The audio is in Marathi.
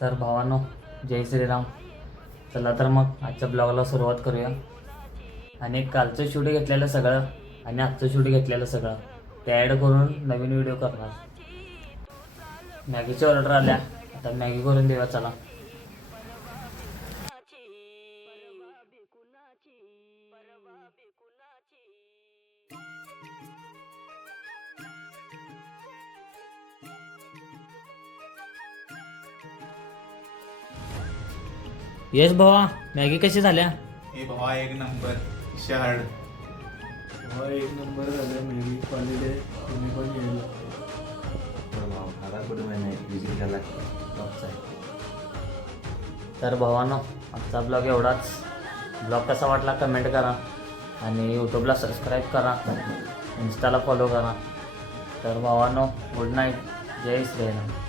तर भावांनो, जय श्रीराम. चला तर मग आजच्या ब्लॉगला सुरुवात करूया. आणि कालचं शूट घेतलेलं सगळं आणि आजचं शूट घेतलेलं सगळं ते ॲड करून नवीन व्हिडिओ करणार. मॅगीची ऑर्डर आल्या, आता मॅगी करून देऊया. चला. येस भावा, मॅगी कशी झाल्या? हे भावा एक नंबर शहर. भावा एक नंबर झालं. मेरी क्वालिटी आहे, तुम्ही पण यायला. तर भावांनो, आजचा ब्लॉग एवढाच. ब्लॉग कसा वाटला कमेंट करा आणि यूट्यूबला सबस्क्राईब करा, इन्स्टाला फॉलो करा. तर भावांनो, गुड नाईट. जय श्रीराम.